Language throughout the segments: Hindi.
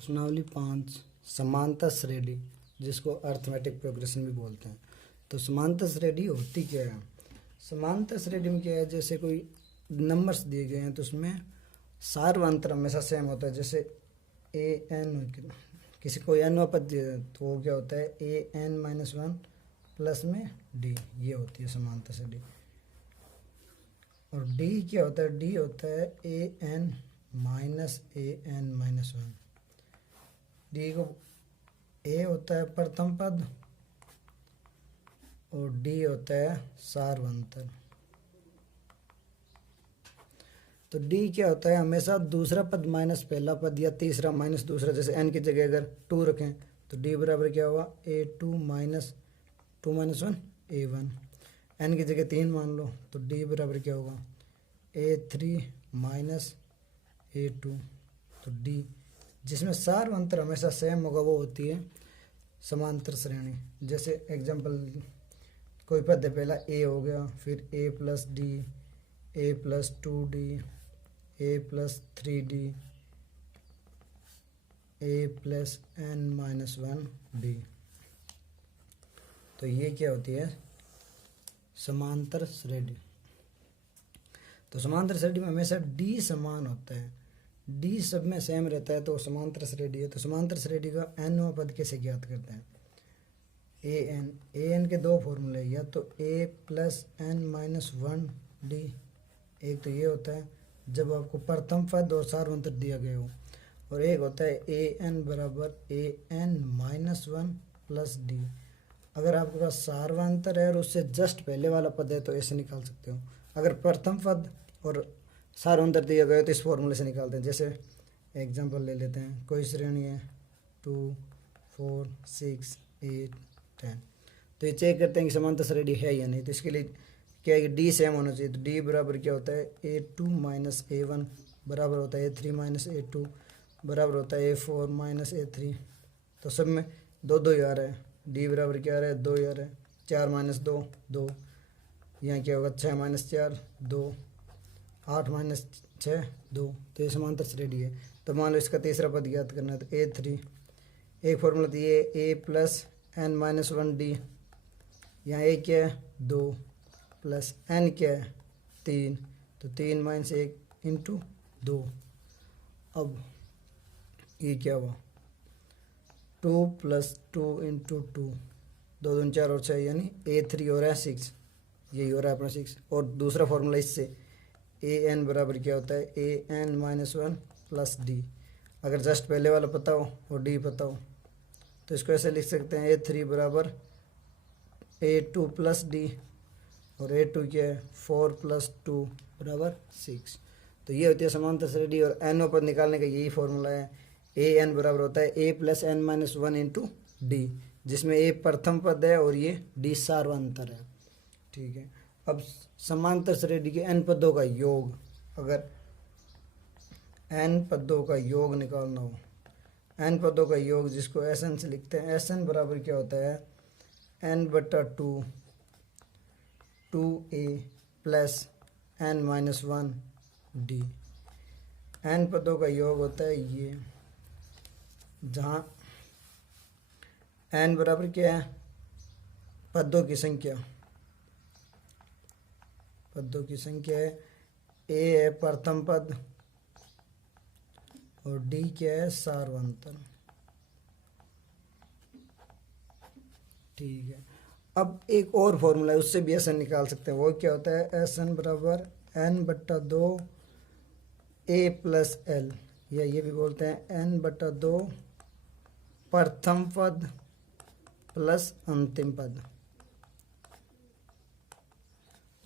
प्रश्नावली 5 समांतर श्रेणी, जिसको अर्थमेटिक प्रोग्रेशन भी बोलते हैं। तो समांतर श्रेणी होती क्या है? समांतर श्रेणी में क्या है, जैसे कोई नंबर्स दिए गए हैं तो उसमें सार्वंतर हमेशा सेम होता है। जैसे ए एन, किसी कोई एन पद दिया है तो वो क्या होता है, A N minus one plus में डी, ये होती है समांतर श्रेणी। और डी क्या होता है, डी होता है A N minus A N minus one. D को ए होता है प्रथम पद और डी होता है सार्वंतर। तो डी क्या होता है, हमेशा दूसरा पद माइनस पहला पद या तीसरा माइनस दूसरा। जैसे एन की जगह अगर टू रखें तो डी बराबर क्या हुआ, A two minus one A one. N की जगह तीन मान लो तो डी बराबर क्या होगा, ए थ्री माइनस ए टू। तो डी जिसमें सार्वंतर हमेशा सेम होगा वो होती है समांतर श्रेणी। जैसे एग्जांपल, कोई पद है, पहला ए हो गया, फिर A plus D, A plus two D, A plus three D, A plus N minus one D. तो ये क्या होती है, समांतर श्रेणी। तो समांतर श्रेणी में हमेशा डी समान होता है, डी सब में सेम रहता है तो समांतर श्रेणी है। तो समांतर श्रेणी का एनवां पद कैसे ज्ञात करते हैं, ए एन के दो फॉर्मूले, या तो A plus N minus one D. एक तो ये होता है जब आपको प्रथम पद और सार्वंतर दिया गया हो, और एक होता है ए एन बराबर A N minus one plus D. अगर आपके पास सार्वंतर है और उससे जस्ट पहले वाला पद है तो ऐसे निकाल सकते हो। अगर प्रथम पद और सार्वंतर दिया गया तो इस फॉर्मूले से निकालते हैं। जैसे एग्जांपल ले लेते हैं, कोई श्रेणी है 2 4 6 8 10, तो ये चेक करते हैं कि समांतर श्रेणी है या नहीं। तो इसके लिए क्या है कि डी सेम होना चाहिए। तो डी बराबर क्या होता है, ए टू माइनस ए वन बराबर होता है ए थ्री माइनस ए टू बराबर होता है ए फोर माइनस ए थ्री। तो सब में दो दो ही आ रहा है, डी बराबर क्या आ रहा है, दो ही आ रहा है। 4 माइनस दो दो, यहाँ क्या होगा 6 माइनस 4 2, 8 माइनस 6 2। तो ये समांतर श्रेणी है। तो मान लो इसका तीसरा पद ज्ञात करना है, तो ए थ्री, एक फॉर्मूला दिए A plus N minus one D. यहाँ ए क्या है 2 प्लस एन क्या है 3, तो 3 माइनस 1 इंटू 2। अब ये क्या हुआ, 2 प्लस 2 इंटू 2, 2 दूनी 4 और 6, यानी ए थ्री हो रहा है 6, यही हो रहा है अपना 6। और दूसरा फॉर्मूला इससे ए एन बराबर क्या होता है, A N minus one plus D. अगर जस्ट पहले वाला पता हो और डी पता हो तो इसको ऐसे लिख सकते हैं, ए थ्री बराबर ए टू प्लस डी, और ए टू क्या है 4 प्लस 2 बराबर 6। तो ये होती है समांतर श्रेणी। और एन पद निकालने का यही फॉर्मूला है, ए एन बराबर होता है A plus N minus one into D, जिसमें ए प्रथम पद है और ये डी सार्वंतर है। ठीक है। अब समांतर श्रेणी के एन पदों का योग, अगर एन पदों का योग निकालना हो, एन पदों का योग जिसको एस एन से लिखते हैं, एस एन बराबर क्या होता है, एन बटा two, two a plus N minus one d. N पदों का योग होता है ये, जहाँ एन बराबर क्या है, पदों की संख्या, पदों की संख्या है, ए है प्रथम पद और डी क्या है सार्वंतर। ठीक है। अब एक और फॉर्मूला है, उससे भी एस एन निकाल सकते हैं। वो क्या होता है, एस एन बराबर एन बट्टा दो ए प्लस एल, या ये भी बोलते हैं एन बट्टा दो प्रथम पद प्लस अंतिम पद।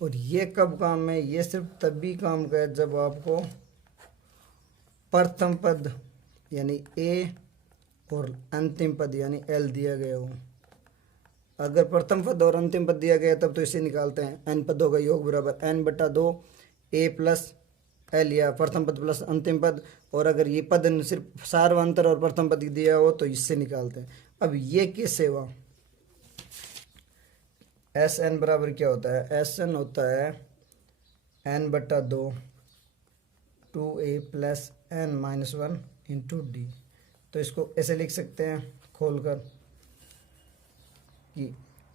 और ये कब काम है, ये सिर्फ तभी काम का है जब आपको प्रथम पद यानी ए और अंतिम पद यानी एल दिया गया हो। अगर प्रथम पद और अंतिम पद दिया गया तब तो इसे निकालते हैं, एन पदों का योग बराबर एन बटा दो ए प्लस एल, या प्रथम पद प्लस अंतिम पद। और अगर ये पद सिर्फ सार्वंतर और प्रथम पद दिया हो तो इससे निकालते हैं। अब ये किससे हुआ, एस एन बराबर क्या होता है, एस एन होता है एन बटा दो 2a plus N minus one into d. तो इसको ऐसे लिख सकते हैं खोलकर कि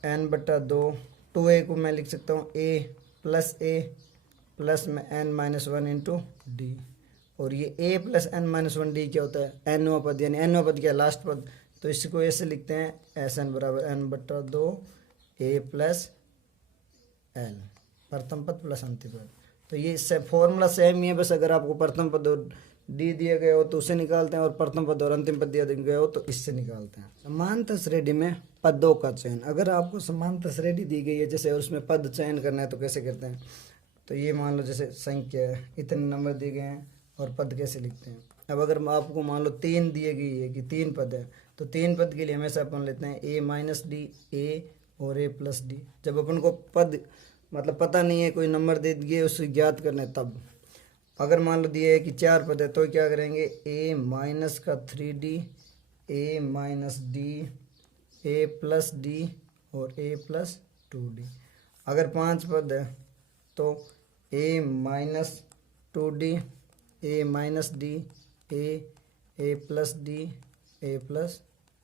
n/2, 2a को मैं लिख सकता हूँ a प्लस में n-1 इंटू डी। और ये a प्लस n-1 डी क्या होता है, nवा पद, यानी nवा पद क्या, लास्ट पद। तो इसको ऐसे लिखते हैं Sn बराबर n/2 a प्लस l, प्रथम पद प्लस अंतिम पद। तो ये फॉर्मूला सेम ही है, बस अगर आपको प्रथम पद और डी दिया गया हो तो उससे निकालते हैं, और प्रथम पद और अंतिम पद दिया गया हो तो इससे निकालते हैं। समांतर श्रेणी में पदों का चयन, अगर आपको समांतर श्रेणी दी गई है जैसे, और उसमें पद चयन करना है तो कैसे करते हैं। तो ये मान लो जैसे संख्या है, इतने नंबर दिए गए हैं और पद कैसे लिखते हैं। अब अगर आपको मान लो 3 दिए गई है कि 3 पद है, तो 3 पद के लिए हमेशा अपन लेते हैं a माइनस डी, a और a प्लस डी। जब अपन को पद मतलब पता नहीं है, कोई नंबर दे दिए उसे ज्ञात करना है तब। अगर मान लो दिए है कि 4 पद है तो क्या करेंगे, a माइनस का 3d, a minus D, a plus D और a प्लस 2d। अगर 5 पद है तो a minus 2d, a minus D, a plus D, a plus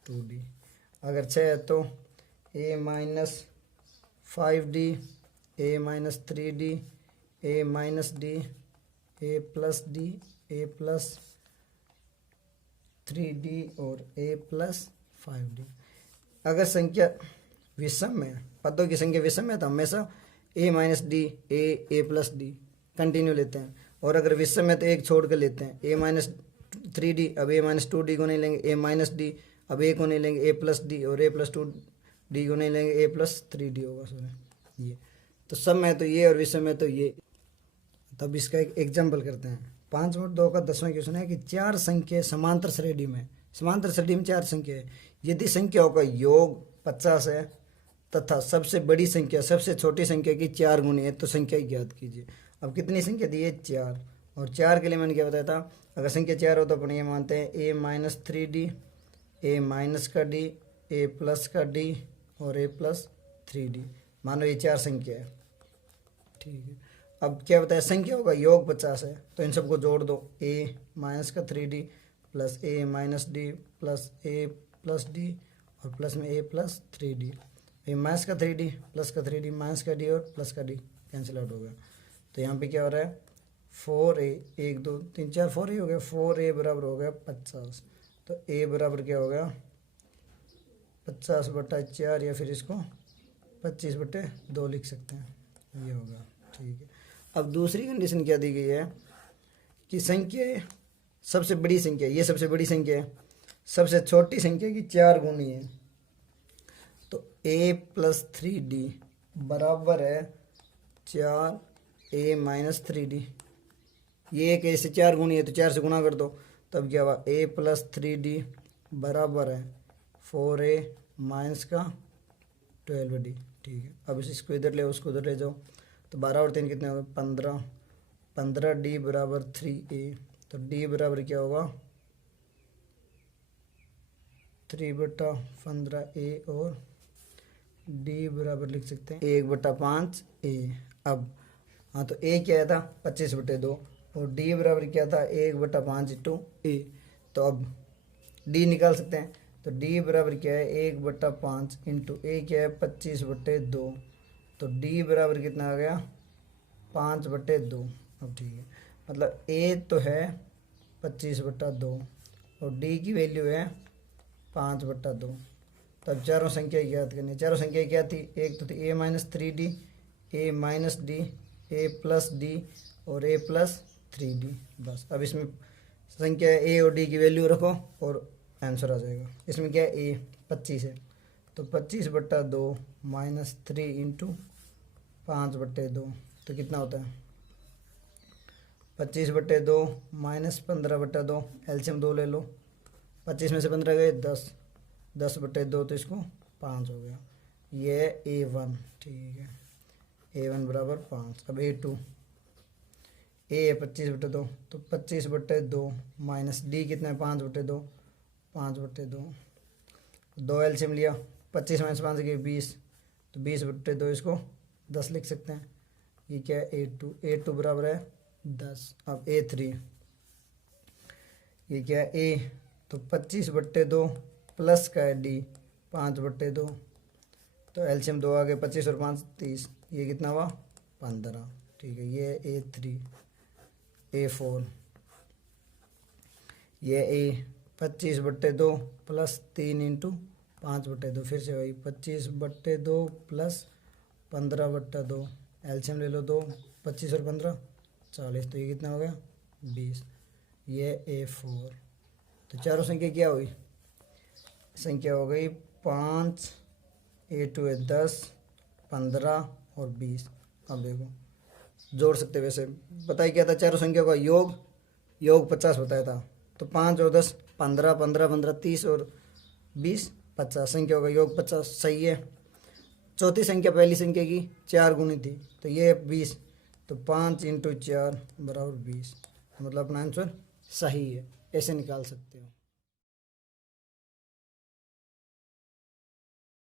2d। अगर 6 है तो a minus 5d, a minus 3d, a minus D, a plus D, a plus 3d और a प्लस 5d। अगर संख्या विषम है, पदों की संख्या विषम है तो हमेशा a minus D, a plus D continue लेते हैं। और अगर विषम है तो एक छोड़ कर लेते हैं, a माइनस 3d, अब a माइनस 2d को नहीं लेंगे, a माइनस डी, अब a को नहीं लेंगे, a प्लस डी, और a प्लस 2d को नहीं लेंगे, a प्लस 3d होगा। सॉरी, ये तो सम है तो ये, और विषम है तो ये। तब इसका एक एग्जाम्पल करते हैं। 5.2 का 10वां क्वेश्चन है कि 4 संख्या समांतर श्रेणी में, समांतर श्रेणी में 4 संख्या है, यदि संख्याओं का योग 50 है तथा सबसे बड़ी संख्या सबसे छोटी संख्या की 4 गुनी है तो संख्या ज्ञात कीजिए। अब कितनी संख्या दी है, 4, और 4 के लिए मैंने क्या बताया था, अगर संख्या 4 हो तो अपन ये मानते हैं a minus 3d, a minus का d, a प्लस का d और a प्लस 3d। मानो ये 4 संख्या है, ठीक है। अब क्या बताया, संख्याओं का योग 50 है तो इन सबको जोड़ दो, a माइनस का 3d plus a minus D plus a plus D और प्लस में a प्लस 3d। ये माइनस का 3d प्लस का 3d माइनस का d और प्लस का d कैंसिल आउट हो गया। तो यहाँ पे क्या हो रहा है, 4a, 1 2 3 4 4a हो गया, 4a बराबर हो गया 50। तो a बराबर क्या हो गया 50/4, या फिर इसको 25/2 लिख सकते हैं, ये होगा, ठीक है। अब दूसरी कंडीशन क्या दी गई है कि संख्या सबसे बड़ी संख्या, ये सबसे बड़ी संख्या है, सबसे छोटी संख्या की 4 गुनी है। तो a प्लस 3d बराबर है 4a माइनस 3d। ये एक ऐसे 4 गुनी है तो 4 से गुणा कर दो, तब क्या हुआ, a प्लस 3d बराबर है 4a माइनस का 12d, ठीक है। अब इसको इधर ले, उसको उधर ले जाओ, तो 12 और 3 कितने हो गए, 15, 15d बराबर 3a। तो d बराबर क्या होगा 3/15a, और d बराबर लिख सकते हैं 1/5a। अब हाँ, तो a क्या था 25/2 और d बराबर क्या था 1/5 इंटू a। तो अब d निकाल सकते हैं, तो d बराबर क्या है 1/5 इंटू a क्या है 25/2। तो d बराबर कितना आ गया 5/2। अब ठीक है, मतलब a तो है 25/2 और d की वैल्यू है 5/2। तब चारों संख्या ज्ञात करनी, चारों संख्या क्या थी, एक तो थी a minus 3d, a minus D, a plus D और a प्लस 3d। बस अब इसमें संख्या a और d की वैल्यू रखो और आंसर आ जाएगा। इसमें क्या है a 25 है, तो 25/2 माइनस 3 इंटू 5/2, तो कितना होता है 25/2 माइनस 15/2, एलसीएम 2 ले लो, 25 में से 15 गए 10, 10/2 तो इसको 5 हो गया, ये a1, ठीक है। a1 बराबर 5। अब a2, a है 25/2 तो 25/2 माइनस d कितना है 5/2, 5/2, 2 एलसीएम लिया, 25 माइनस 5 के 20, तो 20/2 इसको 10 लिख सकते हैं। ये क्या है a2, a2 बराबर है 10। अब a3, ये क्या है तो 25/2 प्लस का है डी 5/2, तो एलसीएम 2 आ गए, 25 और 5 30, ये कितना हुआ 15। ठीक है, ये A3 A4, ये A 25/2 प्लस 3 इंटू 5/2, फिर से वही 25/2 प्लस 15/2, एलसीएम ले लो 2, 25 और 15 40, तो ये कितना हो गया 20, ये A4। तो चारों संख्या क्या हुई, संख्या हो गई 5, A2 है 10, 15 और 20। अब देखो जोड़ सकते, वैसे बताइए क्या था, चारों संख्या का योग 50 बताया था, तो 5 और 10 15, 15 15 30 और 20 50, संख्या का योग 50 सही है। चौथी संख्या पहली संख्या की 4 गुनी थी, तो ये 20, तो 5 × 4 = 20, मतलब अपना आंसर सही है, ऐसे निकाल सकते हो।